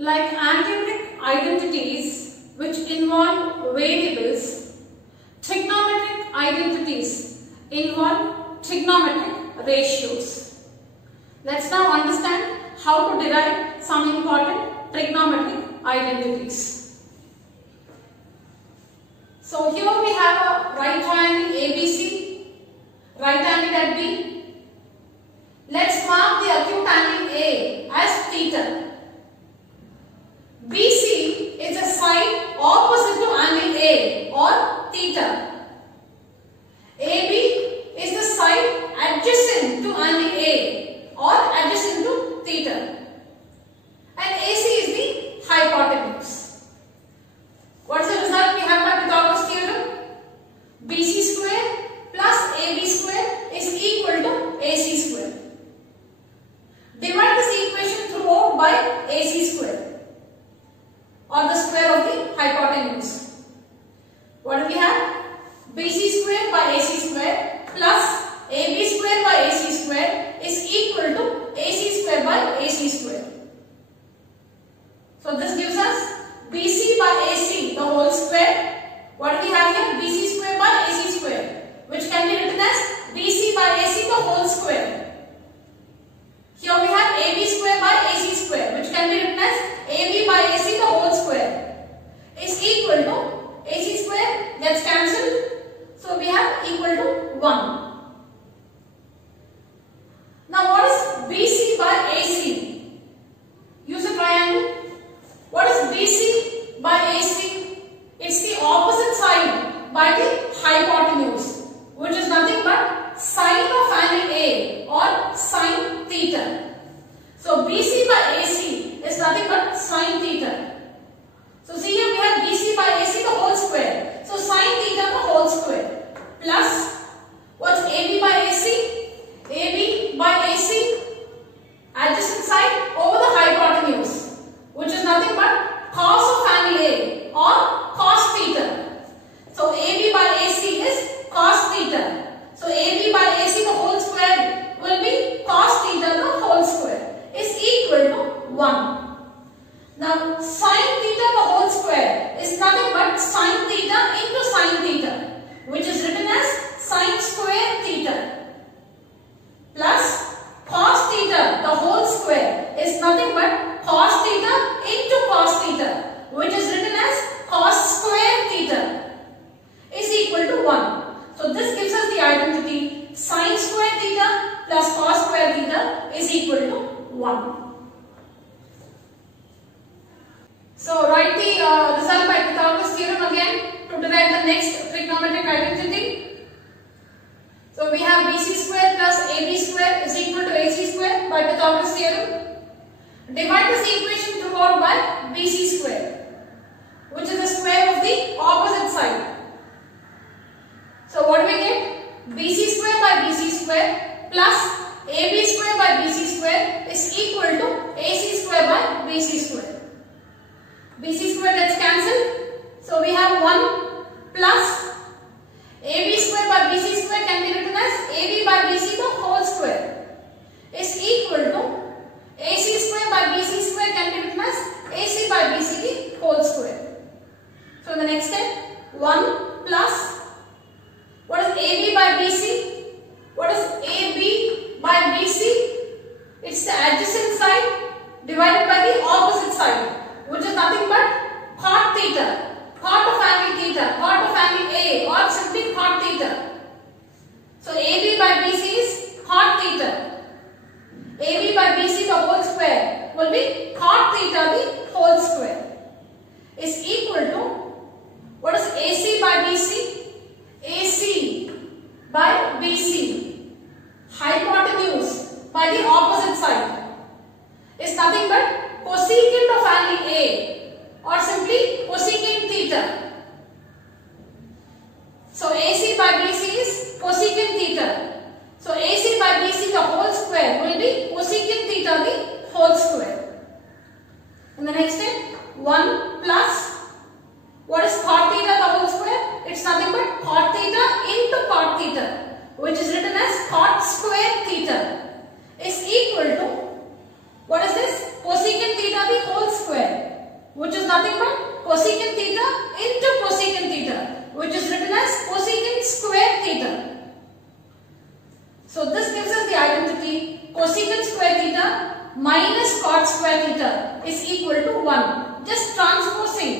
Like algebraic identities which involve variables, trigonometric identities involve trigonometric ratios. Let's now understand how to derive some important trigonometric identities. So here we have a right triangle ABC, right angle at B. Let's mark the acute angle A as theta. BC is a side opposite to angle A or theta. AB is the side adjacent to angle A or adjacent to theta. And AC is the hypotenuse. What is the result we have by Pythagoras theorem? BC square plus AB square is equal to AC square. Divide this equation throughout by AC square, or the square of the hypotenuse. What do we have? BC square by AC square plus AB square by AC square is equal to AC square by AC square. So this gives us BC by AC the whole square. What do we have here? BC square by AC square, which can be written as BC by AC the whole square. Here we have AB square by AC square, which can be written as AB by AC the whole square is equal to AC square gets cancelled. So we have equal to 1. Now what is BC by AC? Use a triangle. What is BC by AC? It's the opposite side by the hypotenuse, which is nothing but sine of angle A or sine theta. So BC by AC is nothing but sine theta. So see here we have BC by AC the whole square. So sine theta the whole square plus what's AB by AC? AB by AC adjacent side over the hypotenuse, which is nothing but cos of angle A or cos theta. So AB by AC is cos theta. So AB by AC the whole square will be cos theta the whole square is equal to 1. Now sin theta the whole square is nothing but sin theta into sin theta, which is written as sin square theta, plus cos theta the whole square is nothing but cos theta into cos theta, which is written as cos square theta is equal to 1. So this gives us the identity sin square theta plus cos square theta is equal to 1. So write the result by Pythagoras theorem again to derive the next trigonometric identity. So we have BC square plus AB square is equal to AC square by Pythagoras theorem. Divide this equation throughout by BC square, which is the square of the opposite side. So what do we get? BC square by BC square plus AB square by BC square is equal to AC square by BC square. BC square gets cancelled. So we have 1 plus AB square by BC square can be written as AB by BC the whole square is equal to AC square by BC square can be written as AC by BC the whole square. So the next step, 1 plus what is AB by BC? What is AB by BC? It's the adjacent side divided by the opposite side, which is nothing but cot theta, cot of angle theta, cot of angle A or simply cot theta. So AB by BC is cot theta. AB by BC the whole square will be cot theta the whole square is equal to what is AC by BC? AC by BC hypotenuse by the opposite side is nothing but cosecant of angle A or simply cosecant theta. So AC by BC is cosecant theta. So AC by BC the whole square will be cosecant theta the whole square. In the next step, 1 plus what is cot theta the whole square? It's nothing but cot theta into cot theta, which is written as cot square theta is equal to what is this? Cosecant theta the whole nothing but cosecant theta into cosecant theta, which is written as cosecant square theta. So this gives us the identity cosecant square theta minus cot square theta is equal to 1. Just transposing.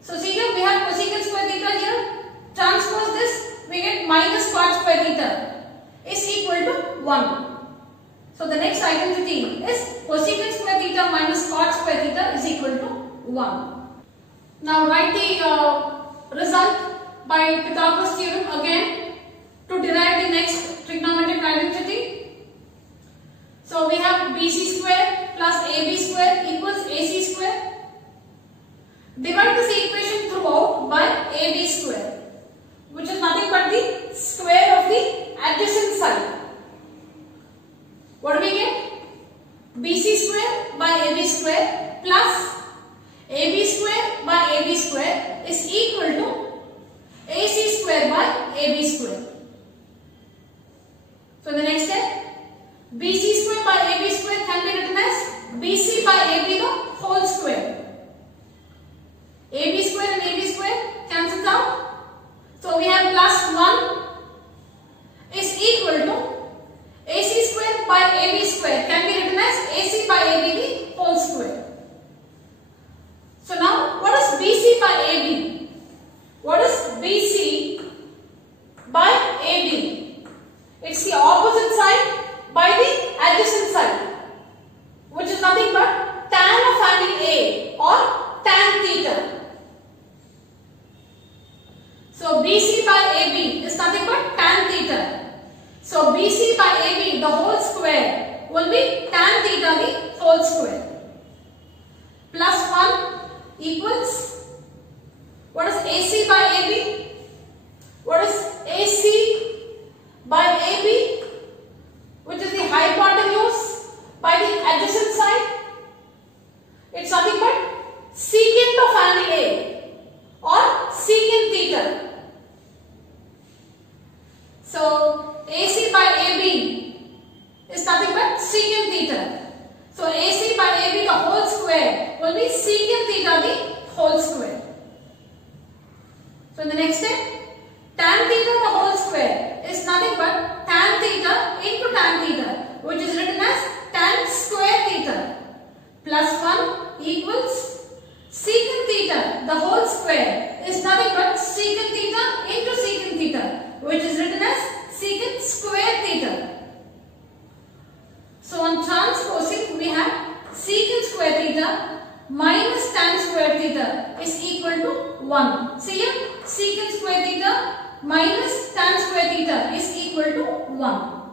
So see here we have cosecant square theta here. Transpose this, we get minus cot square theta is equal to 1. So the next identity is cosecant square theta minus cot square theta is equal to 1. Now write the result by Pythagoras theorem again to derive the next trigonometric identity. So we have BC square plus AB square equals AC square. Divide this equation throughout by AB square, which is nothing but the square of the adjacent side. What do we get? BC square by AB square plus AB square by AB square is equal to AC square by AB square. So the next step, BC square by AB square can be written as BC by AB the whole square. AB square and AB square cancels out. So we have plus 1 is equal to AC square by AB square can be written as AC by AB the whole square. So now what is BC by AB? What is BC by AB? It's the opposite side by the adjacent side, which is nothing but tan of angle A or tan theta. So BC by AB is nothing but tan theta. So BC by AB the whole square will be tan theta the whole square. Plus 1 equals, what is AC by AB? What is AC by AB? Which is the hypotenuse by the adjacent side. It's nothing but secant of angle A or secant theta. So AC by AB is nothing but secant theta. So AC by AB the whole square will be secant theta the whole square. So in the next step, tan theta the whole square is nothing but tan theta into tan theta, which is written as tan square theta, plus 1 equals secant theta the whole square is nothing but secant theta into secant theta, which is written as secant square theta. So on transposing we have secant square theta minus tan square theta is equal to 1. See here, secant square theta minus tan square theta is equal to 1.